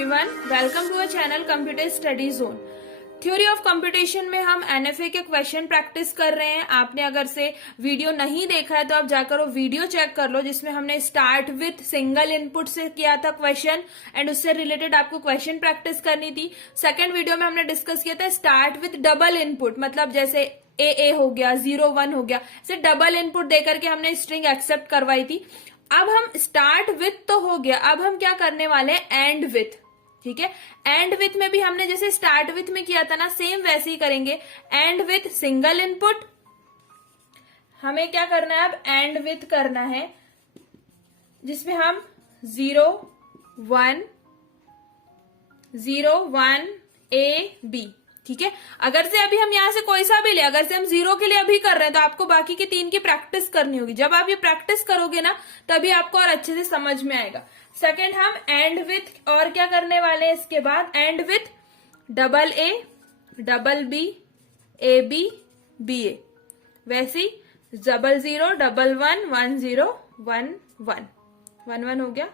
Everyone, welcome to our channel Computer Study Zone. Theory of computation में हम NFA के question practice कर रहे हैं। आपने अगर से वीडियो नहीं देखा है तो आप जाकर वो वीडियो चेक कर लो, जिसमें हमने स्टार्ट विथ सिंगल इनपुट से किया था क्वेश्चन एंड उससे रिलेटेड आपको क्वेश्चन प्रैक्टिस करनी थी। सेकंड वीडियो में हमने डिस्कस किया था स्टार्ट विथ डबल इनपुट, मतलब जैसे ए हो गया, 0 1 हो गया, इसे डबल इनपुट देकर के हमने स्ट्रिंग एक्सेप्ट करवाई थी। अब हम स्टार्ट विथ तो हो गया, अब हम क्या करने वाले हैं, एंड विथ। ठीक है, एंड विथ में भी हमने जैसे स्टार्ट विथ में किया था ना, सेम वैसे ही करेंगे। एंड विथ सिंगल इनपुट, हमें क्या करना है, अब एंड विथ करना है, जिसमें हम 0 1 0 1 ए बी। ठीक है, अगर से अभी हम यहां से कोई सा भी ले, अगर से हम 0 के लिए अभी कर रहे हैं तो आपको बाकी के 3 की प्रैक्टिस करनी होगी। जब आप ये प्रैक्टिस करोगे ना तभी आपको और अच्छे से समझ में आएगा। सेकंड, हम एंड विथ और क्या करने वाले हैं, इसके बाद and with double A double B A B B A, वैसे ही डबल 0 डबल 1 1 0 1 1 1 1 हो गया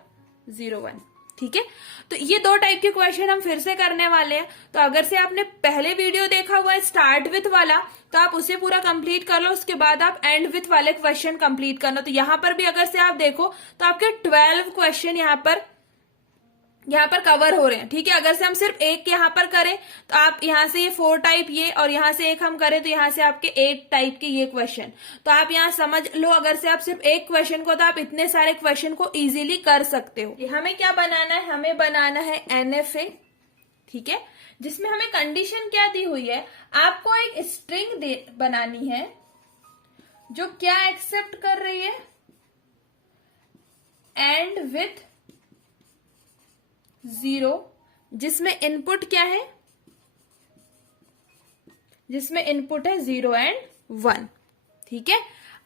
0 1। ठीक है, तो ये दो टाइप के क्वेश्चन हम फिर से करने वाले हैं। तो अगर से आपने पहले वीडियो देखा हुआ है स्टार्ट विथ वाला, तो आप उसे पूरा कंप्लीट कर लो, उसके बाद आप एंड विथ वाले क्वेश्चन कंप्लीट करना। तो यहां पर भी अगर से आप देखो तो आपके 12 क्वेश्चन यहाँ पर कवर हो रहे हैं। ठीक है, अगर से हम सिर्फ एक यहाँ पर करें तो आप यहाँ से ये 4 टाइप ये, और यहाँ से एक हम करें तो यहाँ से आपके 8 टाइप के ये क्वेश्चन। तो आप यहाँ समझ लो, अगर से आप सिर्फ एक क्वेश्चन को, तो आप इतने सारे क्वेश्चन को इजीली कर सकते हो। हमें क्या बनाना है, हमें बनाना है एनएफए। ठीक है, जिसमें हमें कंडीशन क्या दी हुई है, आपको एक स्ट्रिंग बनानी है जो क्या एक्सेप्ट कर रही है, एंड विथ 0, जिसमें इनपुट क्या है, जिसमें इनपुट है 0 एंड 1। ठीक है,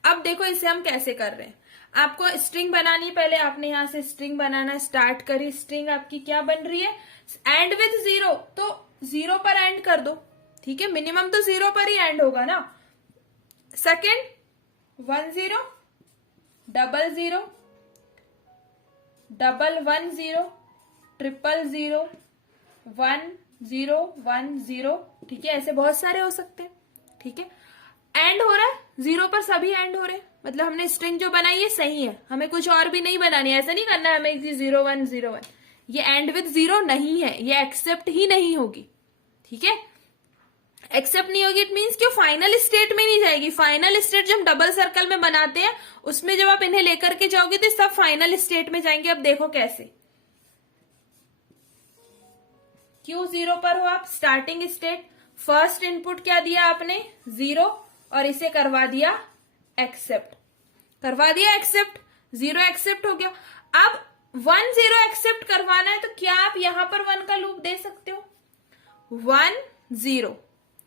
अब देखो इसे हम कैसे कर रहे हैं। आपको स्ट्रिंग बनानी है, पहले आपने यहां से स्ट्रिंग बनाना स्टार्ट करी। स्ट्रिंग आपकी क्या बन रही है, एंड विथ 0, तो 0 पर एंड कर दो। ठीक है, मिनिमम तो 0 पर ही एंड होगा ना। Second 1 0 double 0 double 1 0 triple 0 1 0 1 0। ठीक है, ऐसे बहुत सारे हो सकते हैं। ठीक है, एंड हो रहा है 0 पर, सभी एंड हो रहे हैं, मतलब हमने स्ट्रिंग जो बनाई है सही है, हमें कुछ और भी नहीं बनानी है। ऐसा नहीं करना है हमें 0 1 0 1, ये एंड विथ 0 नहीं है, ये एक्सेप्ट ही नहीं होगी। ठीक है, एक्सेप्ट नहीं होगी, इट मीन्स कि फाइनल स्टेट में नहीं जाएगी। फाइनल स्टेट जब हम डबल सर्कल में बनाते हैं, उसमें जब आप इन्हें लेकर के जाओगे तो सब फाइनल स्टेट में जाएंगे। अब देखो कैसे, क्यू 0 पर हो आप, स्टार्टिंग स्टेट, फर्स्ट इनपुट क्या दिया आपने 0, और इसे करवा दिया एक्सेप्ट, करवा दिया एक्सेप्ट, 0 एक्सेप्ट हो गया। अब 1 0 एक्सेप्ट करवाना है, तो क्या आप यहां पर 1 का लूप दे सकते हो, 1 0।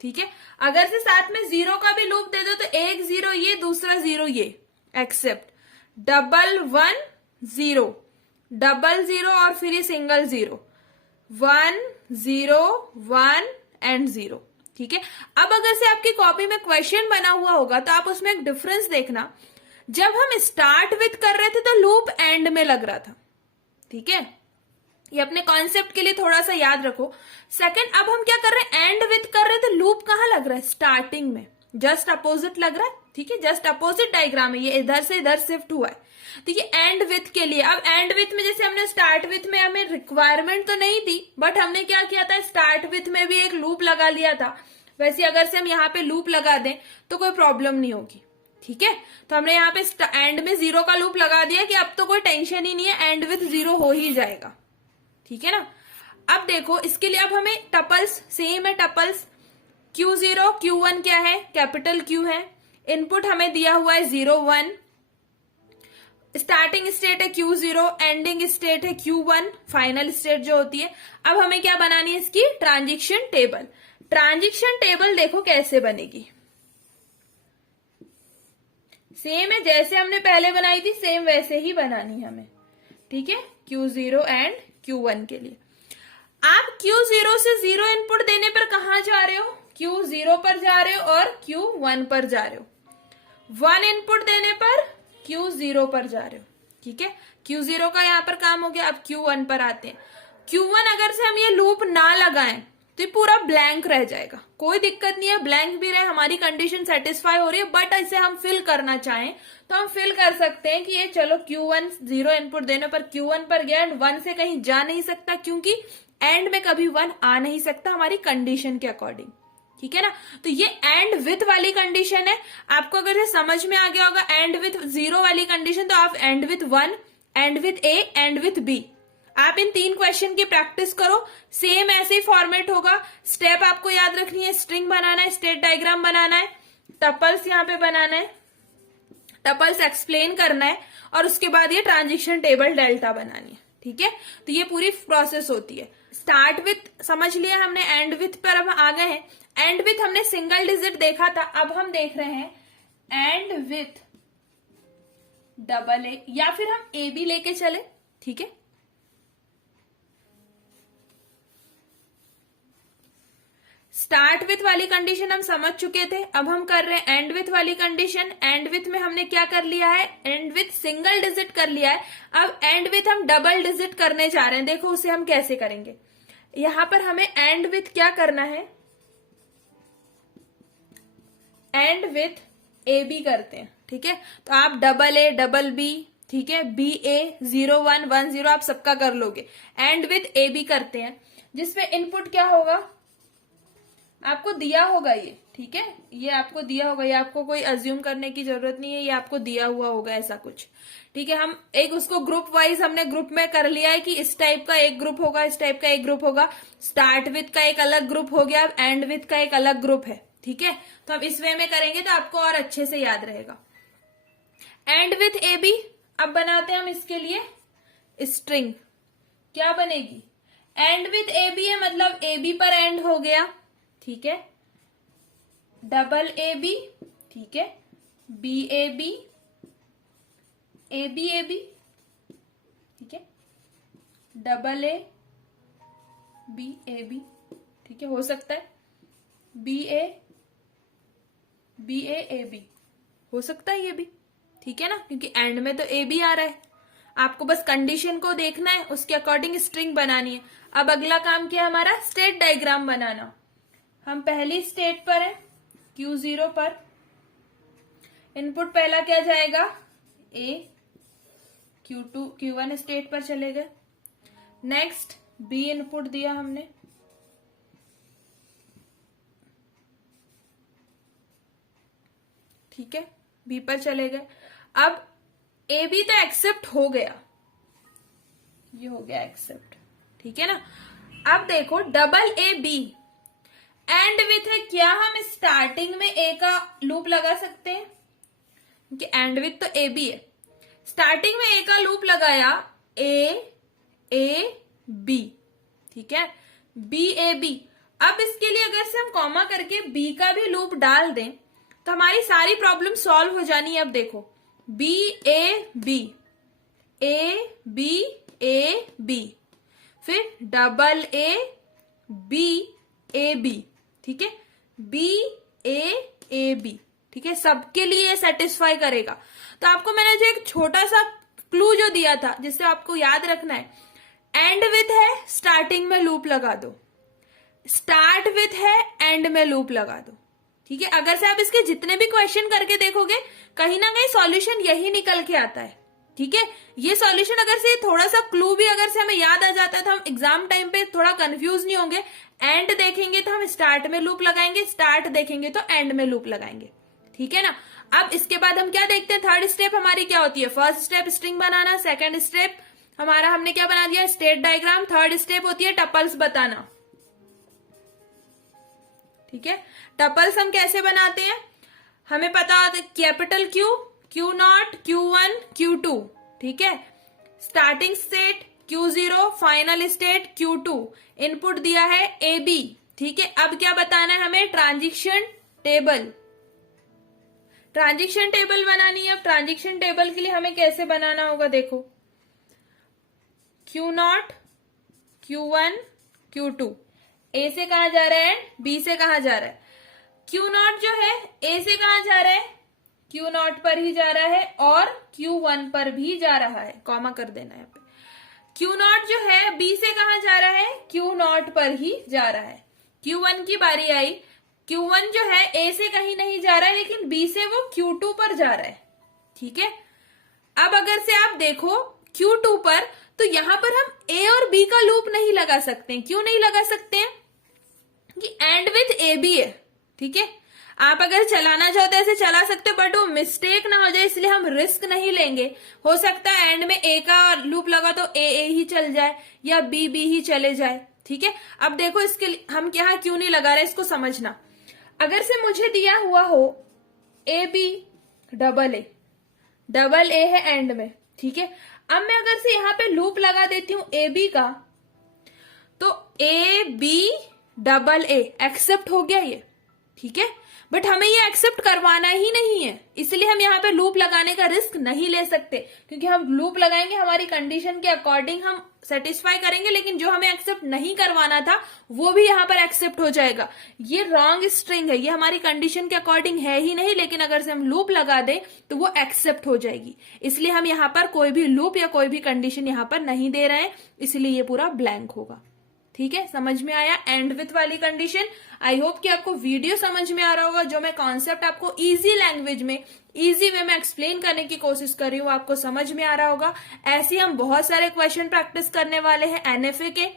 ठीक है, अगर से साथ में 0 का भी लूप दे दो तो एक 0 ये, दूसरा 0 ये, एक्सेप्ट, डबल 1 0 डबल 0 और फिर ये सिंगल 0, 1 0 1 एंड 0। ठीक है, अब अगर से आपकी कॉपी में क्वेश्चन बना हुआ होगा तो आप उसमें एक डिफरेंस देखना, जब हम स्टार्ट विथ कर रहे थे तो लूप एंड में लग रहा था। ठीक है, ये अपने कॉन्सेप्ट के लिए थोड़ा सा याद रखो। सेकंड, अब हम क्या कर रहे हैं, एंड विथ कर रहे थे, लूप कहां लग रहा है, स्टार्टिंग में, जस्ट अपोजिट लग रहा है। ठीक है, जस्ट अपोजिट डायग्राम है, ये इधर से इधर शिफ्ट हुआ है। तो ये एंड विथ के लिए, अब एंड विथ में जैसे हमने स्टार्ट विथ में हमें रिक्वायरमेंट तो नहीं थी, बट हमने क्या किया था, स्टार्ट विथ में भी एक लूप लगा लिया था। वैसे अगर से हम यहाँ पे लूप लगा दें तो कोई प्रॉब्लम नहीं होगी। ठीक है, तो हमने यहाँ पे एंड में 0 का लूप लगा दिया कि अब तो कोई टेंशन ही नहीं है, एंड विथ 0 हो ही जाएगा। ठीक है ना, अब देखो इसके लिए अब हमें टपल्स सेम है, टपल्स Q0 Q1 क्या है, कैपिटल Q है, इनपुट हमें दिया हुआ है 0 1, स्टार्टिंग स्टेट है Q0, एंडिंग स्टेट है Q1, फाइनल स्टेट जो होती है। अब हमें क्या बनानी है, इसकी ट्रांजिशन टेबल। ट्रांजिशन टेबल देखो कैसे बनेगी, सेम है जैसे हमने पहले बनाई थी, सेम वैसे ही बनानी है हमें। ठीक है, Q0 एंड Q1 के लिए आप Q0 से 0 इनपुट देने पर कहां जा रहे हो, Q0 पर जा रहे हो और Q1 पर जा रहे हो। 1 इनपुट देने पर Q0 पर जा रहे हो। ठीक है, Q0 का यहां पर काम हो गया। अब Q1 पर आते हैं, Q1 अगर से हम ये लूप ना लगाएं तो ये पूरा ब्लैंक रह जाएगा। कोई दिक्कत नहीं है, ब्लैंक भी रहे, हमारी कंडीशन सेटिस्फाई हो रही है, बट इसे हम फिल करना चाहें तो हम फिल कर सकते हैं कि ये चलो Q1 0 इनपुट देने पर Q1 पर गया एंड 1 से कहीं जा नहीं सकता, क्योंकि एंड में कभी 1 आ नहीं सकता हमारी कंडीशन के अकॉर्डिंग। ठीक है ना, तो ये एंड विथ वाली कंडीशन है। आपको अगर ये समझ में आ गया होगा एंड विथ 0 वाली कंडीशन, तो आप end with 1, end with A, end with B, आप इन 3 क्वेश्चन की प्रैक्टिस करो। सेम ऐसे ही फॉर्मेट होगा। स्टेप आपको याद रखनी है, स्ट्रिंग बनाना है, स्टेट डायग्राम बनाना है, टपल्स यहाँ पे बनाना है, टपल्स एक्सप्लेन करना है, और उसके बाद ये ट्रांजिशन टेबल डेल्टा बनानी है। ठीक है, तो ये पूरी प्रोसेस होती है। स्टार्ट विथ समझ लिया हमने, एंड विथ पर अब आ गए हैं। एंड विथ हमने सिंगल डिजिट देखा था, अब हम देख रहे हैं एंड विथ डबल ए, या फिर हम ए बी लेके चले। ठीक है, स्टार्ट विथ वाली कंडीशन हम समझ चुके थे, अब हम कर रहे हैं एंड विथ वाली कंडीशन। एंड विथ में हमने क्या कर लिया है, एंड विथ सिंगल डिजिट कर लिया है। अब एंड विथ हम डबल डिजिट करने जा रहे हैं। देखो उसे हम कैसे करेंगे। यहां पर हमें एंड विथ क्या करना है, एंड विथ ए बी करते हैं। ठीक है, तो आप डबल ए, डबल बी, ठीक है, बी ए, 0 1 1 0 आप सबका कर लोगे। एंड विथ ए बी करते हैं, जिसमें इनपुट क्या होगा, आपको दिया होगा ये। ठीक है, ये आपको दिया होगा, ये आपको कोई अज्यूम करने की जरूरत नहीं है, ये आपको दिया हुआ होगा ऐसा कुछ। ठीक है, हम एक उसको ग्रुप वाइज हमने ग्रुप में कर लिया है कि इस टाइप का एक ग्रुप होगा, इस टाइप का एक ग्रुप होगा। स्टार्ट विथ का एक अलग ग्रुप हो गया, एंड विथ का एक अलग ग्रुप है। ठीक है, तो हम इस वे में करेंगे तो आपको और अच्छे से याद रहेगा। एंड विथ ए बी, अब बनाते हैं हम इसके लिए स्ट्रिंग। क्या बनेगी, एंड विथ ए बी है, मतलब ए बी पर एंड हो गया। ठीक है, डबल ए बी, ठीक है, B A B, A B, ठीक है, डबल ए बी, ठीक है, हो सकता है बी ए बी, हो सकता है ये भी। ठीक है ना, क्योंकि एंड में तो ए बी आ रहा है। आपको बस कंडीशन को देखना है, उसके अकॉर्डिंग स्ट्रिंग बनानी है। अब अगला काम क्या है हमारा, स्टेट डायग्राम बनाना। हम पहली स्टेट पर है, Q0 पर इनपुट पहला क्या जाएगा, A, Q2 Q1 स्टेट पर चले गए। नेक्स्ट B इनपुट दिया हमने, ठीक है, B पर चले गए। अब A B तो एक्सेप्ट हो गया, ये हो गया एक्सेप्ट। ठीक है ना, अब देखो double A B and with है, क्या हम स्टार्टिंग में ए का लूप लगा सकते हैं, क्योंकि एंड विथ तो ए बी है। स्टार्टिंग में ए का लूप लगाया, ए बी, ठीक है, बी ए बी। अब इसके लिए अगर से हम कॉमा करके बी का भी लूप डाल दें तो हमारी सारी प्रॉब्लम सॉल्व हो जानी है। अब देखो B A B, A B, फिर डबल ए बी, ठीक है, बी ए बी, ठीक है, सबके लिए सेटिस्फाई करेगा। तो आपको मैंने जो एक छोटा सा क्लू जो दिया था, जिससे आपको याद रखना है, एंड विथ है स्टार्टिंग में लूप लगा दो, स्टार्ट विथ है एंड में लूप लगा दो। ठीक है, अगर से आप इसके जितने भी क्वेश्चन करके देखोगे कहीं ना कहीं सॉल्यूशन यही निकल के आता है। ठीक है, ये सॉल्यूशन अगर से थोड़ा सा क्लू भी अगर से हमें याद आ जाता है तो हम एग्जाम टाइम पे थोड़ा कंफ्यूज नहीं होंगे। एंड देखेंगे तो हम स्टार्ट में लूप लगाएंगे, स्टार्ट देखेंगे तो एंड में लूप लगाएंगे। ठीक है ना, अब इसके बाद हम क्या देखते हैं, थर्ड स्टेप हमारी क्या होती है, फर्स्ट स्टेप स्ट्रिंग बनाना, सेकंड स्टेप हमारा हमने क्या बना दिया, स्टेट डायग्राम, थर्ड स्टेप होती है टपल्स बताना। ठीक है, टपल्स हम कैसे बनाते हैं, हमें पता होता है कैपिटल Q0, Q1, Q2, ठीक है, starting state Q0, final state Q2, input दिया है AB। ठीक है, अब क्या बताना है हमें, ट्रांजिशन टेबल, ट्रांजिशन टेबल बनानी है। अब ट्रांजिशन टेबल के लिए हमें कैसे बनाना होगा, देखो Q0, Q1, Q2, A से कहा जा रहा है, B से कहा जा रहा है। Q0 जो है A से कहा जा रहा है, Q0 पर ही जा रहा है, और Q1 पर भी जा रहा है, कॉमा कर देना है यहाँ पे। Q0 जो है B से कहा जा रहा Q0 पर ही जा रहा है। Q1 की बारी आई, Q1 जो है A से कहीं नहीं जा रहा है, लेकिन B से वो Q2 पर जा रहा है। ठीक है, अब अगर से आप देखो Q2 पर, तो यहां पर हम A और B का लूप नहीं लगा सकते। क्यों नहीं लगा सकते हैं? कि एंड विथ ए बी है। ठीक है, आप अगर चलाना चाहते ऐसे चला सकते, बट वो मिस्टेक ना हो जाए इसलिए हम रिस्क नहीं लेंगे। हो सकता है एंड में ए का लूप लगा तो ए ही चल जाए या बी ही चले जाए। ठीक है, अब देखो इसके लिए हम यहाँ क्यों नहीं लगा रहे, इसको समझना। अगर से मुझे दिया हुआ हो ए बी डबल ए है एंड में। ठीक है, अब मैं अगर से यहाँ पे लूप लगा देती हूं ए बी का, तो A B double A accept हो गया ये। ठीक है, बट हमें ये एक्सेप्ट करवाना ही नहीं है, इसलिए हम यहाँ पे लूप लगाने का रिस्क नहीं ले सकते। क्योंकि हम लूप लगाएंगे हमारी कंडीशन के अकॉर्डिंग हम सेटिस्फाई करेंगे, लेकिन जो हमें एक्सेप्ट नहीं करवाना था वो भी यहाँ पर एक्सेप्ट हो जाएगा। ये रॉन्ग स्ट्रिंग है, ये हमारी कंडीशन के अकॉर्डिंग है ही नहीं, लेकिन अगर से हम लूप लगा दें तो वो एक्सेप्ट हो जाएगी। इसलिए हम यहाँ पर कोई भी लूप या कोई भी कंडीशन यहाँ पर नहीं दे रहे हैं, इसलिए ये पूरा ब्लैंक होगा। ठीक है, समझ में आया एंड विथ वाली कंडीशन। आई होप कि आपको वीडियो समझ में आ रहा होगा। जो मैं कॉन्सेप्ट आपको इजी लैंग्वेज में, इजी वे में एक्सप्लेन करने की कोशिश कर रही हूँ, आपको समझ में आ रहा होगा। ऐसे हम बहुत सारे क्वेश्चन प्रैक्टिस करने वाले हैं एनएफए के,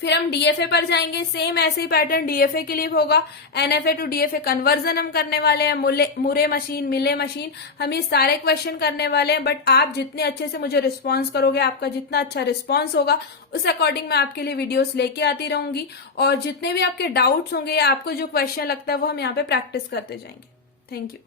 फिर हम डीएफए पर जाएंगे। सेम ऐसे ही पैटर्न डीएफए के लिए होगा। एनएफए टू डीएफए कन्वर्जन हम करने वाले हैं, मुरे मशीन, मिले मशीन, हम ये सारे क्वेश्चन करने वाले हैं। बट आप जितने अच्छे से मुझे रिस्पॉन्स करोगे, आपका जितना अच्छा रिस्पॉन्स होगा, उस अकॉर्डिंग मैं आपके लिए वीडियोस लेके आती रहूंगी। और जितने भी आपके डाउट्स होंगे या आपको जो क्वेश्चन लगता है वो हम यहाँ पे प्रैक्टिस करते जाएंगे। Thank you.